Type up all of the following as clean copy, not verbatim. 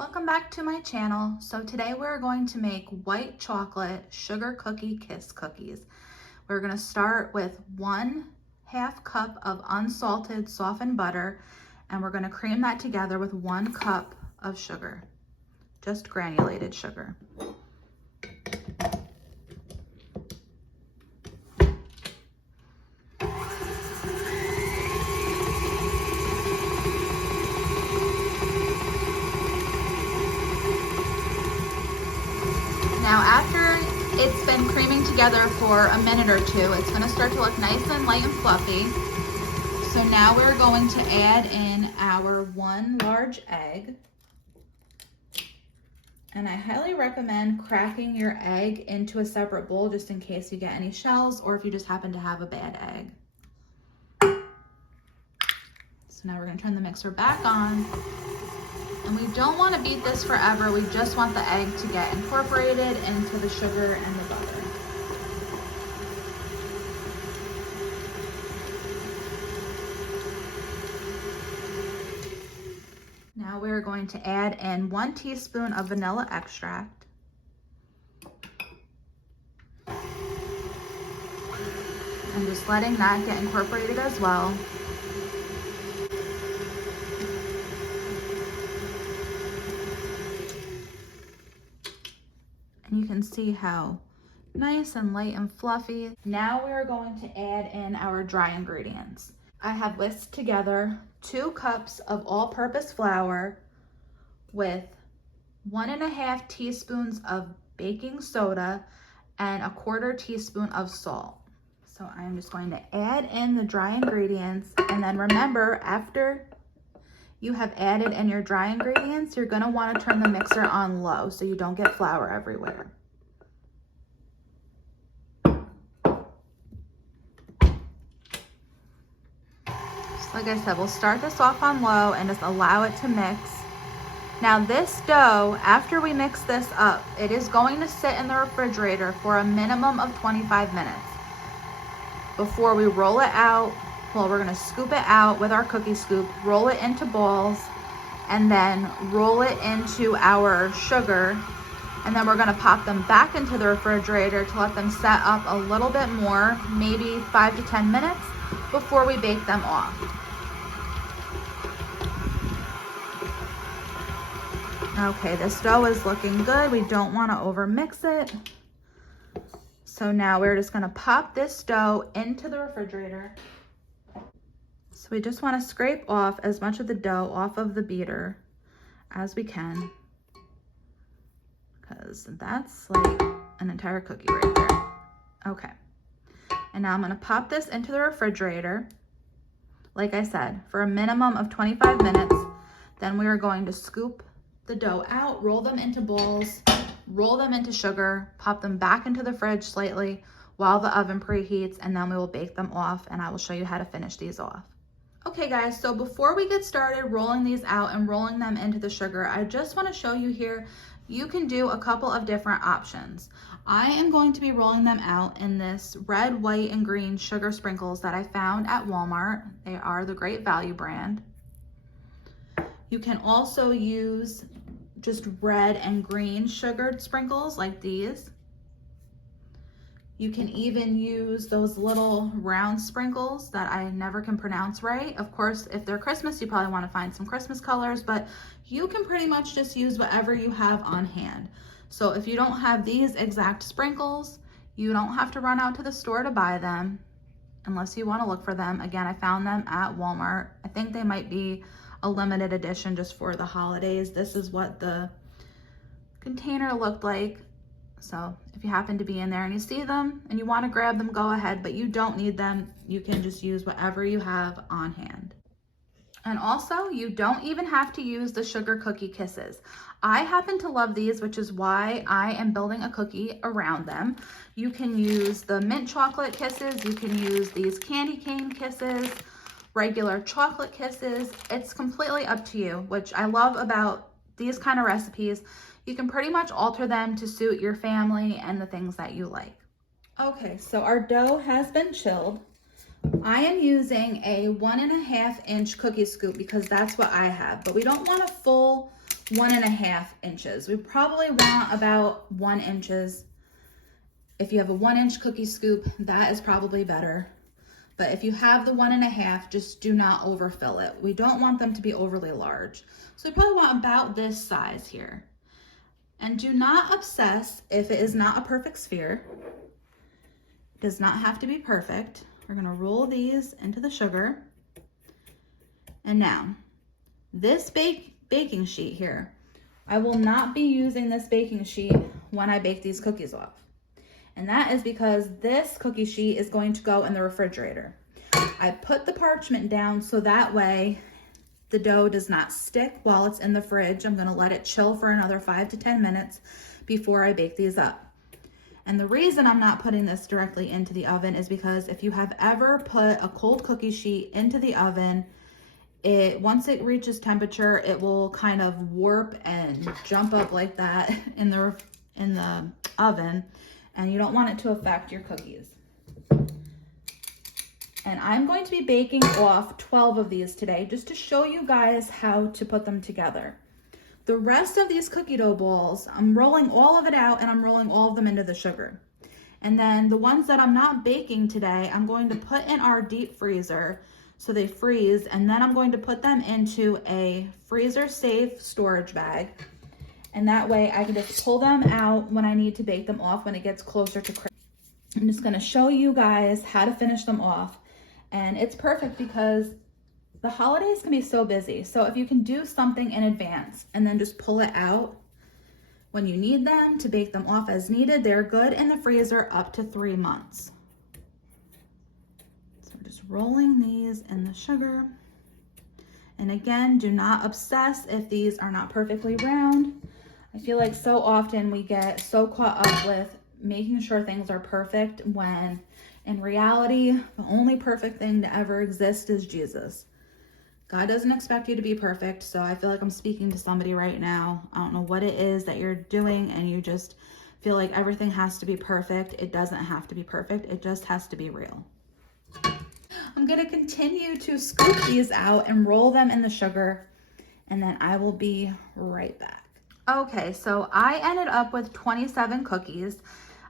Welcome back to my channel. So today we're going to make white chocolate sugar cookie kiss cookies. We're going to start with 1/2 cup of unsalted softened butter, and we're going to cream that together with 1 cup of sugar, just granulated sugar. Now after it's been creaming together for a minute or two, it's going to start to look nice and light and fluffy. So now we're going to add in our 1 large egg. And I highly recommend cracking your egg into a separate bowl just in case you get any shells or if you just happen to have a bad egg. So now we're going to turn the mixer back on. And we don't want to beat this forever. We just want the egg to get incorporated into the sugar and the butter. Now we're going to add in 1 teaspoon of vanilla extract. And just letting that get incorporated as well. And you can see how nice and light and fluffy. Now we are going to add in our dry ingredients. I have whisked together 2 cups of all-purpose flour with 1½ teaspoons of baking soda and 1/4 teaspoon of salt. So I'm just going to add in the dry ingredients, and then remember, after you have added in your dry ingredients, you're going to want to turn the mixer on low so you don't get flour everywhere. Just like I said, we'll start this off on low and just allow it to mix. Now this dough, after we mix this up, it is going to sit in the refrigerator for a minimum of 25 minutes. Before we roll it out, well, we're gonna scoop it out with our cookie scoop, roll it into balls, and then roll it into our sugar. And then we're gonna pop them back into the refrigerator to let them set up a little bit more, maybe 5 to 10 minutes before we bake them off. Okay, this dough is looking good. We don't wanna over mix it. So now we're just gonna pop this dough into the refrigerator. So we just want to scrape off as much of the dough off of the beater as we can, because that's like an entire cookie right there. Okay, and now I'm going to pop this into the refrigerator, like I said, for a minimum of 25 minutes. Then we are going to scoop the dough out, roll them into balls, roll them into sugar, pop them back into the fridge slightly while the oven preheats, and then we will bake them off, and I will show you how to finish these off. Okay guys, so before we get started rolling these out and rolling them into the sugar, I just want to show you here, you can do a couple of different options. I am going to be rolling them out in this red, white, and green sugar sprinkles that I found at Walmart. They are the Great Value brand. You can also use just red and green sugared sprinkles like these. You can even use those little round sprinkles that I never can pronounce right. Of course, if they're Christmas, you probably want to find some Christmas colors, but you can pretty much just use whatever you have on hand. So if you don't have these exact sprinkles, you don't have to run out to the store to buy them unless you want to look for them. Again, I found them at Walmart. I think they might be a limited edition just for the holidays. This is what the container looked like. So if you happen to be in there and you see them and you want to grab them, go ahead, but you don't need them. You can just use whatever you have on hand. And also, you don't even have to use the sugar cookie kisses. I happen to love these, which is why I am building a cookie around them. You can use the mint chocolate kisses. You can use these candy cane kisses, regular chocolate kisses. It's completely up to you, which I love about these kind of recipes. You can pretty much alter them to suit your family and the things that you like. Okay, so our dough has been chilled. I am using a 1½ inch cookie scoop because that's what I have, but we don't want a full 1.5 inches. We probably want about 1 inches. If you have a 1-inch cookie scoop, that is probably better. But if you have the 1.5, just do not overfill it. We don't want them to be overly large. So we probably want about this size here. And do not obsess if it is not a perfect sphere. It does not have to be perfect. We're gonna roll these into the sugar. And now, this baking sheet here, I will not be using this baking sheet when I bake these cookies off. And that is because this cookie sheet is going to go in the refrigerator. I put the parchment down so that way the dough does not stick while it's in the fridge. I'm gonna let it chill for another 5 to 10 minutes before I bake these up. And the reason I'm not putting this directly into the oven is because if you have ever put a cold cookie sheet into the oven, once it reaches temperature, it will kind of warp and jump up like that in the oven, and you don't want it to affect your cookies. And I'm going to be baking off 12 of these today just to show you guys how to put them together. The rest of these cookie dough balls, I'm rolling all of it out and I'm rolling all of them into the sugar. And then the ones that I'm not baking today, I'm going to put in our deep freezer so they freeze, and then I'm going to put them into a freezer safe storage bag. And that way I can just pull them out when I need to bake them off when it gets closer to Christmas. I'm just gonna show you guys how to finish them off. And it's perfect because the holidays can be so busy. So if you can do something in advance and then just pull it out when you need them to bake them off as needed, they're good in the freezer up to 3 months. So we're just rolling these in the sugar. And again, do not obsess if these are not perfectly round. I feel like so often we get so caught up with making sure things are perfect when in reality, the only perfect thing to ever exist is Jesus. God doesn't expect you to be perfect, so I feel like I'm speaking to somebody right now. I don't know what it is that you're doing and you just feel like everything has to be perfect. It doesn't have to be perfect. It just has to be real. I'm gonna continue to scoop these out and roll them in the sugar, and then I will be right back. Okay, so I ended up with 27 cookies.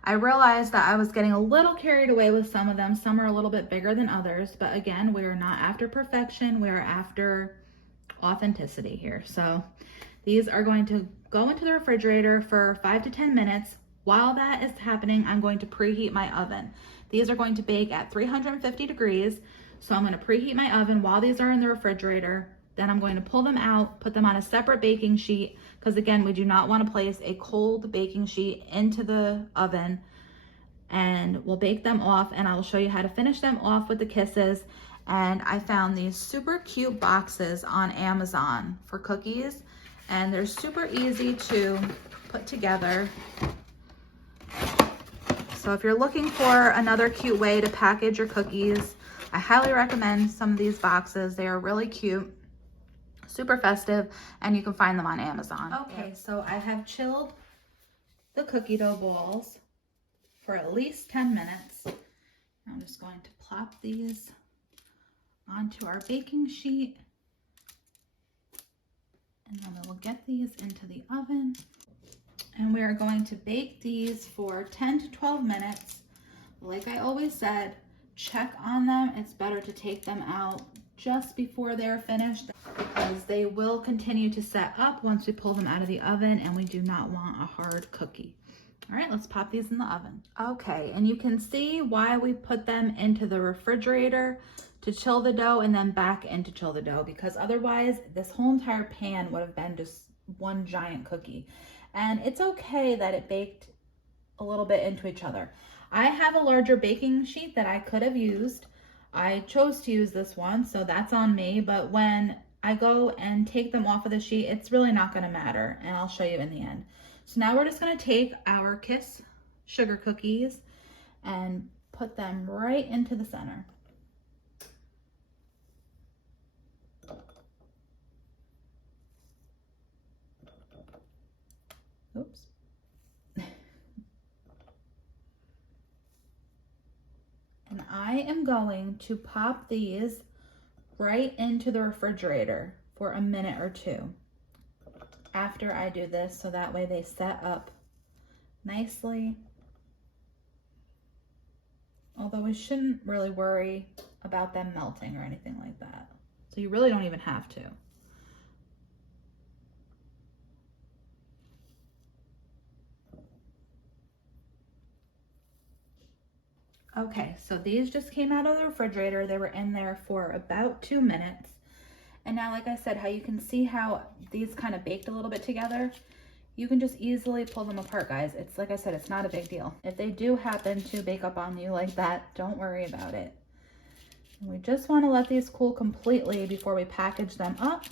I realized that I was getting a little carried away with some of them. Some are a little bit bigger than others, but again, we're not after perfection. We're after authenticity here. So these are going to go into the refrigerator for 5 to 10 minutes. While that is happening, I'm going to preheat my oven. These are going to bake at 350 degrees. So I'm going to preheat my oven while these are in the refrigerator. Then I'm going to pull them out, put them on a separate baking sheet, because again, we do not want to place a cold baking sheet into the oven, and we'll bake them off, and I will show you how to finish them off with the kisses. And I found these super cute boxes on Amazon for cookies, and they're super easy to put together. So if you're looking for another cute way to package your cookies, I highly recommend some of these boxes. They are really cute, super festive, and you can find them on Amazon. Okay, so I have chilled the cookie dough balls for at least 10 minutes. I'm just going to plop these onto our baking sheet, and then we'll get these into the oven. And we are going to bake these for 10 to 12 minutes. Like I always said, check on them. It's better to take them out just before they're finished because they will continue to set up once we pull them out of the oven, and we do not want a hard cookie. All right, let's pop these in the oven. Okay, and you can see why we put them into the refrigerator to chill the dough and then back in to chill the dough, because otherwise this whole entire pan would have been just one giant cookie. And it's okay that it baked a little bit into each other. I have a larger baking sheet that I could have used. I chose to use this one, so that's on me. But when I go and take them off of the sheet, it's really not going to matter, and I'll show you in the end. So now we're just going to take our Kiss sugar cookies and put them right into the center. Oops. And I am going to pop these right into the refrigerator for a minute or two. after I do this, so that way they set up nicely. Although we shouldn't really worry about them melting or anything like that. So you really don't even have to. Okay, so these just came out of the refrigerator. They were in there for about 2 minutes. And now, like I said, how you can see how these kind of baked a little bit together, you can just easily pull them apart, guys. It's like I said, it's not a big deal. If they do happen to bake up on you like that, don't worry about it. And we just want to let these cool completely before we package them up,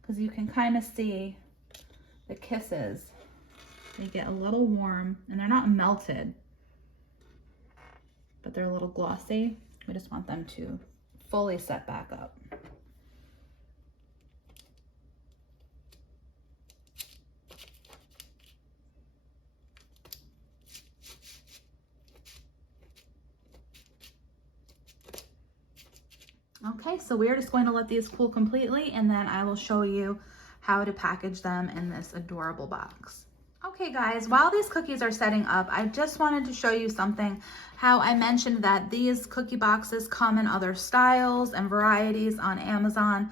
because you can kind of see the kisses. They get a little warm and they're not melted, but they're a little glossy. We just want them to fully set back up. Okay, so we're just going to let these cool completely, and then I will show you how to package them in this adorable box. Okay guys, while these cookies are setting up, I just wanted to show you something. How I mentioned that these cookie boxes come in other styles and varieties on Amazon.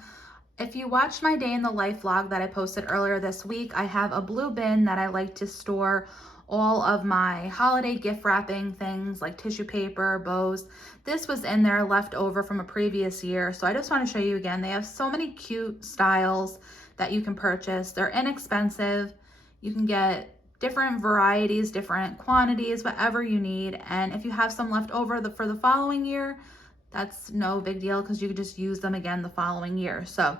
If you watched my day in the life vlog that I posted earlier this week, I have a blue bin that I like to store all of my holiday gift wrapping things like tissue paper, bows. This was in there left over from a previous year. So I just want to show you again. They have so many cute styles that you can purchase. They're inexpensive. You can get different varieties, different quantities, whatever you need. And if you have some left over for the following year, that's no big deal because you could just use them again the following year. So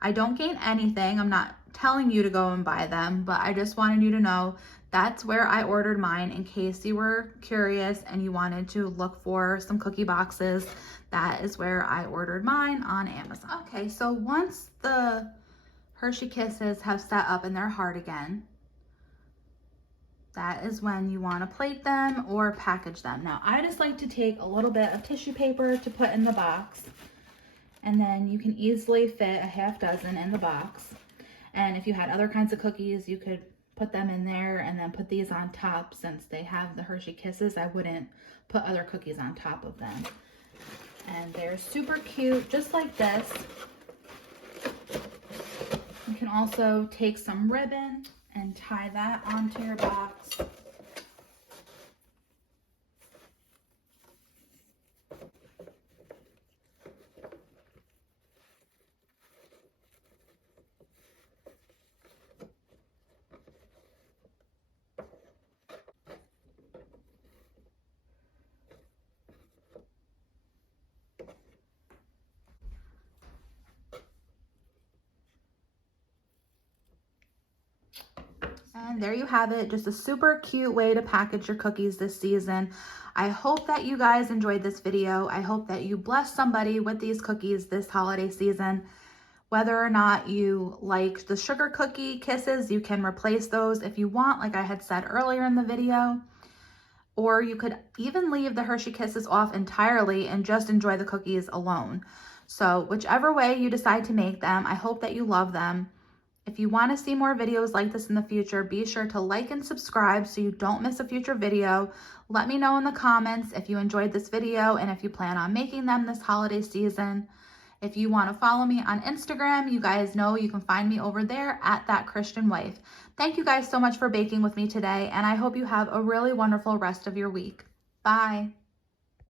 I don't gain anything. I'm not telling you to go and buy them, but I just wanted you to know that's where I ordered mine in case you were curious and you wanted to look for some cookie boxes. That is where I ordered mine on Amazon. Okay, so once the Hershey Kisses have set up and they're hard again, that is when you want to plate them or package them. Now, I just like to take a little bit of tissue paper to put in the box, and then you can easily fit a half dozen in the box. And if you had other kinds of cookies, you could put them in there and then put these on top. Since they have the Hershey Kisses, I wouldn't put other cookies on top of them. And they're super cute, just like this. You can also take some ribbon and tie that onto your box. And there you have it, just a super cute way to package your cookies this season. I hope that you guys enjoyed this video. I hope that you bless somebody with these cookies this holiday season. Whether or not you like the sugar cookie kisses, you can replace those if you want, like I had said earlier in the video. Or you could even leave the Hershey Kisses off entirely and just enjoy the cookies alone. So whichever way you decide to make them, I hope that you love them. If you want to see more videos like this in the future, be sure to like and subscribe so you don't miss a future video. Let me know in the comments if you enjoyed this video and if you plan on making them this holiday season. If you want to follow me on Instagram, you guys know you can find me over there at That Christian Wife. Thank you guys so much for baking with me today, and I hope you have a really wonderful rest of your week. Bye.